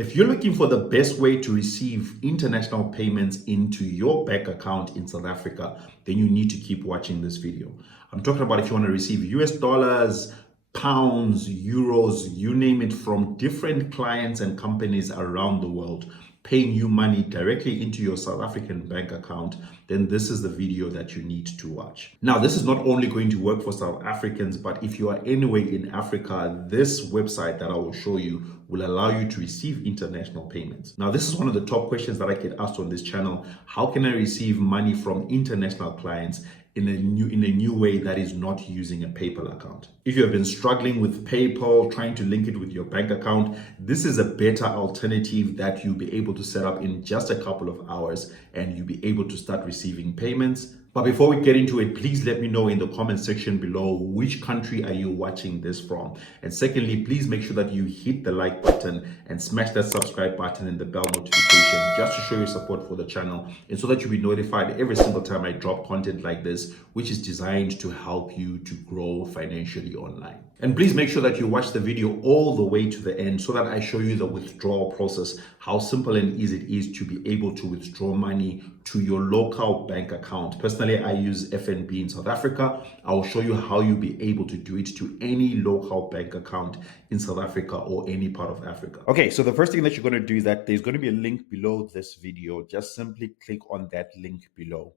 If you're looking for the best way to receive international payments into your bank account in South Africa, then you need to keep watching this video. I'm talking about if you want to receive US dollars, pounds, euros, you name it, from different clients and companies around the world, paying you money directly into your South African bank account, then this is the video that you need to watch. Now, this is not only going to work for South Africans, but if you are anywhere in Africa, this website that I will show you will allow you to receive international payments. Now, this is one of the top questions that I get asked on this channel. How can I receive money from international clients in a new way that is not using a PayPal account? If you have been struggling with PayPal, trying to link it with your bank account, this is a better alternative that you'll be able to set up in just a couple of hours, and you'll be able to start receiving payments. But before we get into it, please let me know in the comment section below which country are you watching this from. And secondly, please make sure that you hit the like button and smash that subscribe button and the bell notification just to show your support for the channel, and so that you'll be notified every single time I drop content like this, which is designed to help you to grow financially online. And please make sure that you watch the video all the way to the end so that I show you the withdrawal process, how simple and easy it is to be able to withdraw money to your local bank account. Personally, I use FNB in South Africa. I will show you how you'll be able to do it to any local bank account in South Africa or any part of Africa. Okay, so the first thing that you're going to do is that there's going to be a link below this video. Just simply click on that link below,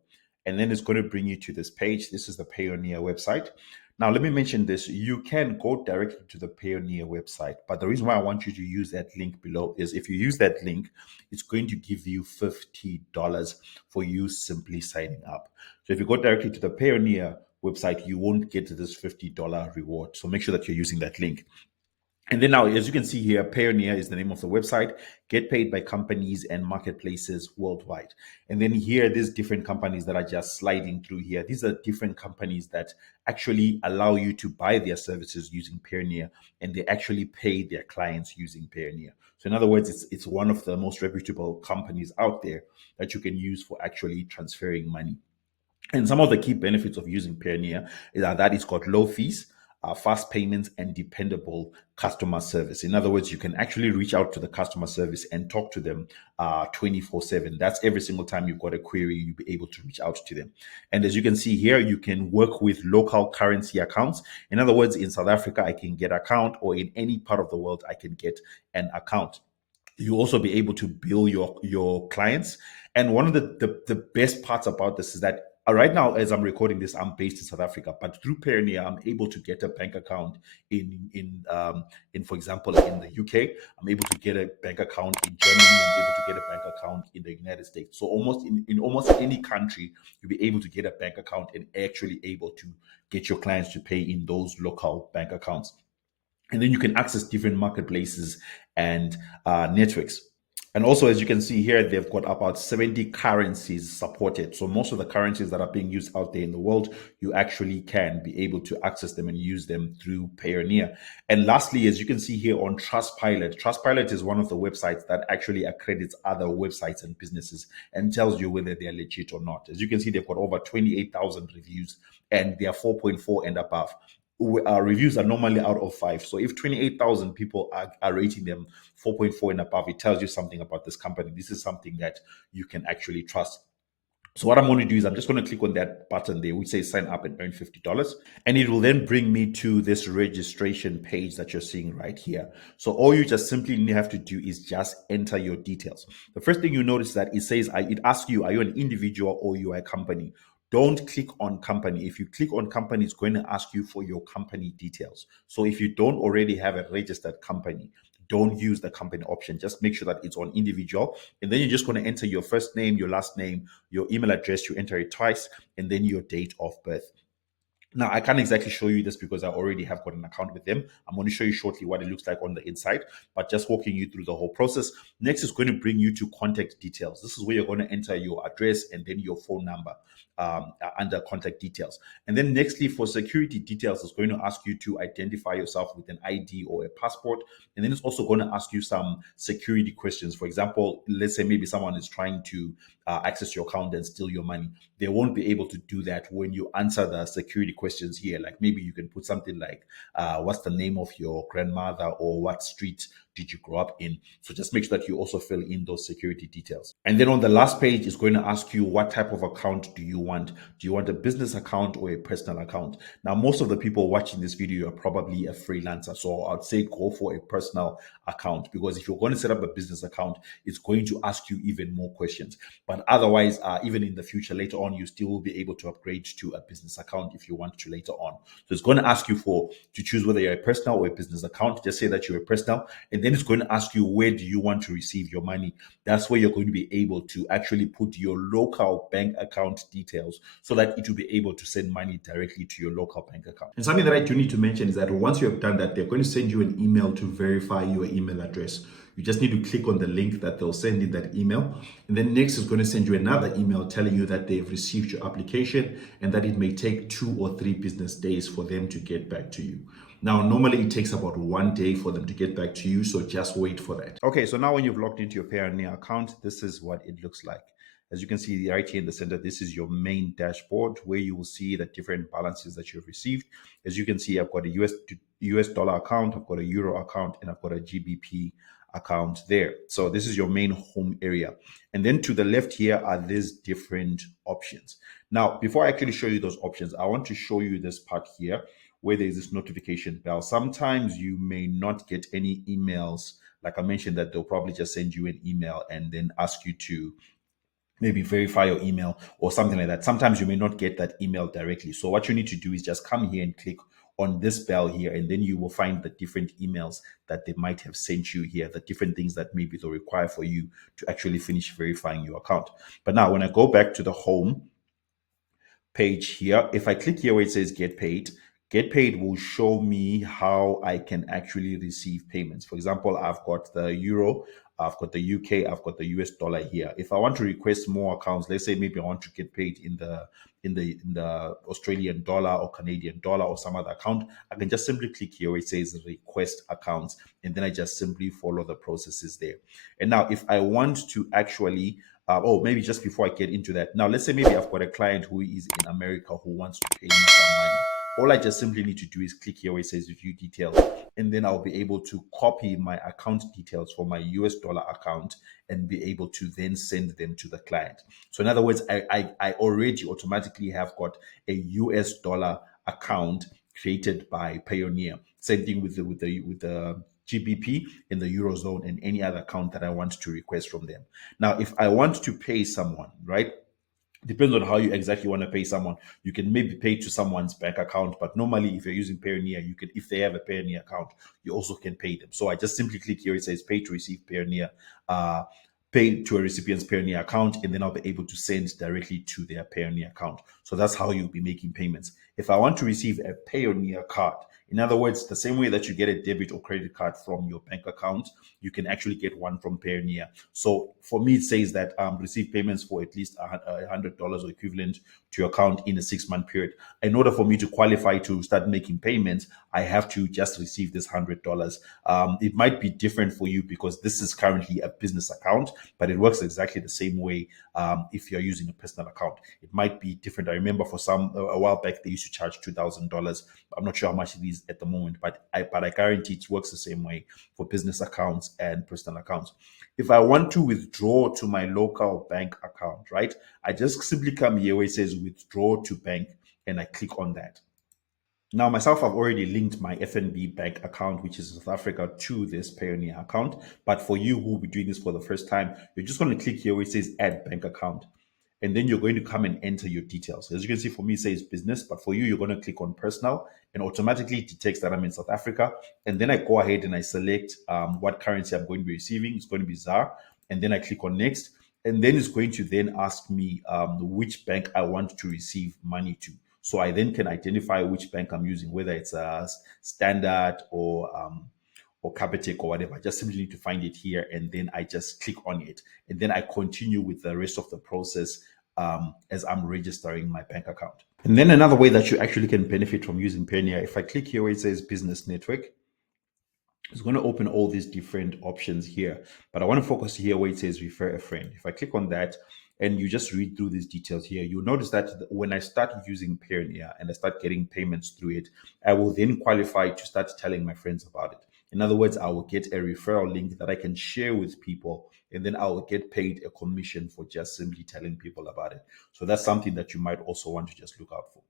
and then it's going to bring you to this page. This is the Payoneer website. Now, let me mention this. You can go directly to the Payoneer website, but the reason why I want you to use that link below is if you use that link, it's going to give you $50 for you simply signing up. So if you go directly to the Payoneer website, you won't get this $50 reward. So make sure that you're using that link. And then now, as you can see here, Payoneer is the name of the website. Get paid by companies and marketplaces worldwide. And then here, there's different companies that are just sliding through here. These are different companies that actually allow you to buy their services using Payoneer, and they actually pay their clients using Payoneer. So in other words, it's one of the most reputable companies out there that you can use for actually transferring money. And some of the key benefits of using Payoneer is that it's got low fees, fast payments, and dependable customer service. In other words, you can actually reach out to the customer service and talk to them 24/7. That's every single time you've got a query, you'll be able to reach out to them. And as you can see here, you can work with local currency accounts. In other words, in South Africa, I can get an account, or in any part of the world, I can get an account. You'll also be able to bill your clients. And one of the best parts about this is that right now, as I'm recording this, I'm based in South Africa, but through Payoneer, I'm able to get a bank account in for example, in the UK. I'm able to get a bank account in Germany. I'm able to get a bank account in the United States. So almost in almost any country, you'll be able to get a bank account and actually able to get your clients to pay in those local bank accounts. And then you can access different marketplaces and networks. And also, as you can see here, they've got about 70 currencies supported. So most of the currencies that are being used out there in the world, you actually can be able to access them and use them through Payoneer. And lastly, as you can see here on Trustpilot, Trustpilot is one of the websites that actually accredits other websites and businesses and tells you whether they're legit or not. As you can see, they've got over 28,000 reviews, and they are 4.4 and above. Reviews are normally out of 5. So if 28,000 people are rating them 4.4 and above, it tells you something about this company. This is something that you can actually trust. So what I'm going to do is I'm just going to click on that button there which says sign up and earn $50. And it will then bring me to this registration page that you're seeing right here. So all you just simply have to do is just enter your details. The first thing you notice that it says, it asks you, are you an individual or you are a company? Don't click on company. If you click on company, it's going to ask you for your company details. So if you don't already have a registered company, don't use the company option. Just make sure that it's on individual. And then you're just going to enter your first name, your last name, your email address. You enter it twice, and then your date of birth. Now, I can't exactly show you this because I already have got an account with them. I'm going to show you shortly what it looks like on the inside, but just walking you through the whole process. Next is going to bring you to contact details. This is where you're going to enter your address and then your phone number under contact details. And then nextly, for security details, it's going to ask you to identify yourself with an ID or a passport. And then it's also going to ask you some security questions. For example, let's say maybe someone is trying to access your account and steal your money. They won't be able to do that when you answer the security questions here. Like maybe you can put something like, what's the name of your grandmother, or what street did you grow up in? So just make sure that you also fill in those security details. And then on the last page, it's going to ask you what type of account do you want? Do you want a business account or a personal account? Now, most of the people watching this video are probably a freelancer. So I'd say go for a personal account, because if you're going to set up a business account, it's going to ask you even more questions. But otherwise, even in the future, later on, you still will be able to upgrade to a business account if you want to later on. So it's going to ask you to choose whether you're a personal or a business account. Just say that you're a personal, and then it's going to ask you, where do you want to receive your money? That's where you're going to be able to actually put your local bank account details, so that it will be able to send money directly to your local bank account. And something that I do need to mention is that once you have done that, they're going to send you an email to verify your email address. You just need to click on the link that they'll send in that email. And then next is going to send you another email telling you that they've received your application and that it may take 2 or 3 business days for them to get back to you. Now, normally it takes about 1 day for them to get back to you, so just wait for that. Okay, so now when you've logged into your Payoneer account, this is what it looks like. As you can see right here in the center, this is your main dashboard where you will see the different balances that you've received. As you can see, I've got a US dollar account, I've got a euro account, and I've got a GBP account there. So this is your main home area. And then to the left here are these different options. Now, before I actually show you those options, I want to show you this part here where there's this notification bell. Sometimes you may not get any emails. Like I mentioned, that they'll probably just send you an email and then ask you to maybe verify your email or something like that. Sometimes you may not get that email directly. So what you need to do is just come here and click on this bell here, and then you will find the different emails that they might have sent you here, the different things that maybe they'll require for you to actually finish verifying your account. But now when I go back to the home page here, if I click here where it says get paid will show me how I can actually receive payments. For example, I've got the euro, I've got the UK, I've got the US dollar here. If I want to request more accounts, let's say maybe I want to get paid in the Australian dollar or Canadian dollar or some other account, I can just simply click here where it says request accounts, and then I just simply follow the processes there. And now if I want to actually maybe just before I get into that, now let's say maybe I've got a client who is in America who wants to pay me some money. All I just simply need to do is click here where it says view details, and then I'll be able to copy my account details for my US dollar account and be able to then send them to the client. So in other words, I already automatically have got a US dollar account created by Payoneer. Same thing with the GBP in the Eurozone and any other account that I want to request from them. Now, if I want to pay someone, right? Depends on how you exactly want to pay someone. You can maybe pay to someone's bank account, but normally if you're using Payoneer, you can, if they have a Payoneer account, you also can pay them. So I just simply click here. It says pay to receive Payoneer, pay to a recipient's Payoneer account, and then I'll be able to send directly to their Payoneer account. So that's how you'll be making payments. If I want to receive a Payoneer card, in other words, the same way that you get a debit or credit card from your bank account, you can actually get one from Payoneer. So for me, it says that receive payments for at least $100 or equivalent to your account in a 6-month period. In order for me to qualify to start making payments, I have to just receive this $100. It might be different for you because this is currently a business account, but it works exactly the same way if you're using a personal account. It might be different. I remember for a while back, they used to charge $2,000. I'm not sure how much it is at the moment, but I guarantee it works the same way for business accounts and personal accounts. If I want to withdraw to my local bank account, right, I just simply come here where it says withdraw to bank, and I click on that. Now, myself, I've already linked my FNB bank account, which is South Africa, to this Payoneer account. But for you who will be doing this for the first time, you're just going to click here where it says add bank account. And then you're going to come and enter your details. As you can see, for me, it says business, but for you, you're going to click on personal, and automatically it detects that I'm in South Africa. And then I go ahead and I select what currency I'm going to be receiving. It's going to be ZAR. And then I click on next. And then it's going to then ask me which bank I want to receive money to. So I then can identify which bank I'm using, whether it's a Standard or Capitec or whatever. I just simply need to find it here, and then I just click on it, and then I continue with the rest of the process as I'm registering my bank account. And then another way that you actually can benefit from using Payoneer, if I click here where it says business network, it's going to open all these different options here. But I want to focus here where it says refer a friend. If I click on that and you just read through these details here, you'll notice that when I start using Payoneer and I start getting payments through it, I will then qualify to start telling my friends about it. In other words, I will get a referral link that I can share with people, and then I will get paid a commission for just simply telling people about it. So that's something that you might also want to just look out for.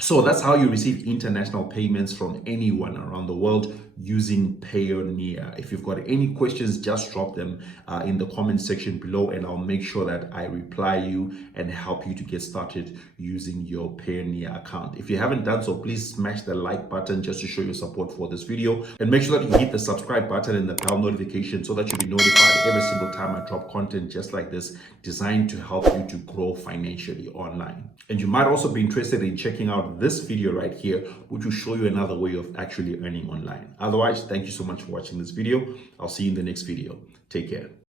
So that's how you receive international payments from anyone around the world using Payoneer. If you've got any questions, just drop them in the comment section below, and I'll make sure that I reply you and help you to get started using your Payoneer account. If you haven't done so, please smash the like button just to show your support for this video, and make sure that you hit the subscribe button and the bell notification so that you'll be notified every single time I drop content just like this, designed to help you to grow financially online. And you might also be interested in checking out this video right here, which will show you another way of actually earning online. Otherwise, thank you so much for watching this video. I'll see you in the next video. Take care.